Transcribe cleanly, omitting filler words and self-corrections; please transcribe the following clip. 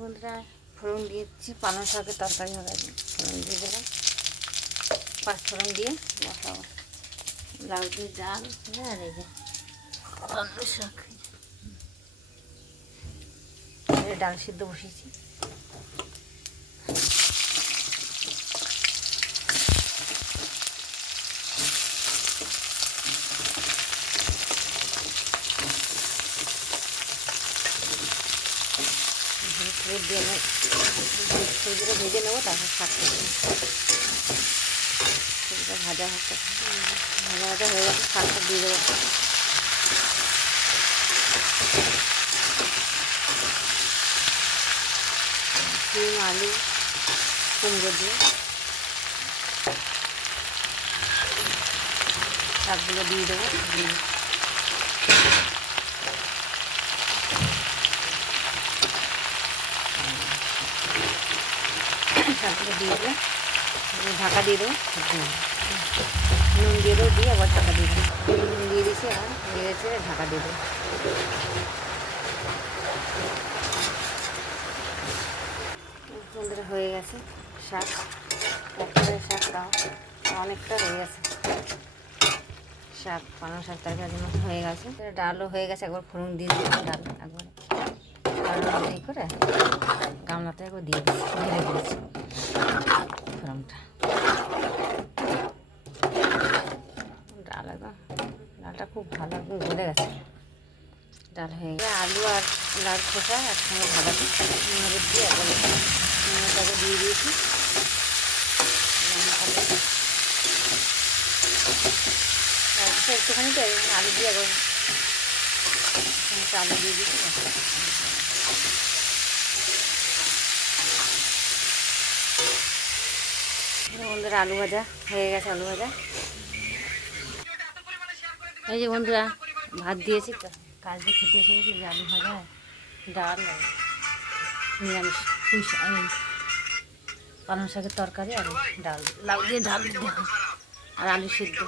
বন্ধুরা ফোড়ন দিয়েছি, পালং শাকের তরকারি হবে। ফোড়ন দিয়ে দিলাম, পাঁচফোড়ন দিয়ে বসাবো। লাউ দিয়ে ডাল আর এই যে পালং শাক, ডাল সিদ্ধ বসিয়েছি। সবজিটা ভেজে নেবো, তারপর শাক করবো। সবজিটা ভাজা হচ্ছে, ভাজা ভাজা হয়ে গেছে, শাকটা দিয়ে দেবো। শিম, আলু, কুমড়ো দিয়ে শাকগুলো দিয়ে দেবো। শাকগুলো দিয়ে দেবো, ঢাকা দিয়ে দেবো। নুন দিয়ে দেবো, দিয়ে আবার ঢাকা দিয়ে দেবো। নুন দিয়ে দিয়েছি, এখন হয়ে গেছে, ঢাকা দিয়ে দেবো। বন্ধুরা হয়ে গেছে শাক, একটা শাকটা অনেকটা হয়ে গেছে। শাক, পালং শাক তরকারির মতো হয়ে গেছে। ডালও হয়ে গেছে, একবার ফোড়ন দিয়ে দিয়েছি। ডাল একবার এই করে গামলাতে একবার দিয়ে দিয়েছি, ঢেলে দিয়েছি ফোড়নটা। ডাল একদম, ডালটা খুব ভালো একদম গলে গেছে। ডাল হয়ে গেছে। আলু আর লাল খোসা একসঙ্গে ভাজা মরিচ দিয়ে একবারে দিয়ে দিয়েছি। একটুখানি তো আলু দিয়ে একবার আলু দিয়ে দিয়েছি। বন্ধুরা আলু ভাজা হয়ে গেছে, আলু ভাজা। এই যে বন্ধুরা ভাত দিয়েছি, কাজ দিয়ে খেতে এসে গেছি। যে আলু ভাজা, ডাল, নিরামিষ পালং শাকের তরকারি আর ডাল, লাউ দিয়ে ডাল দিতে হবে, আর আলু সিদ্ধ।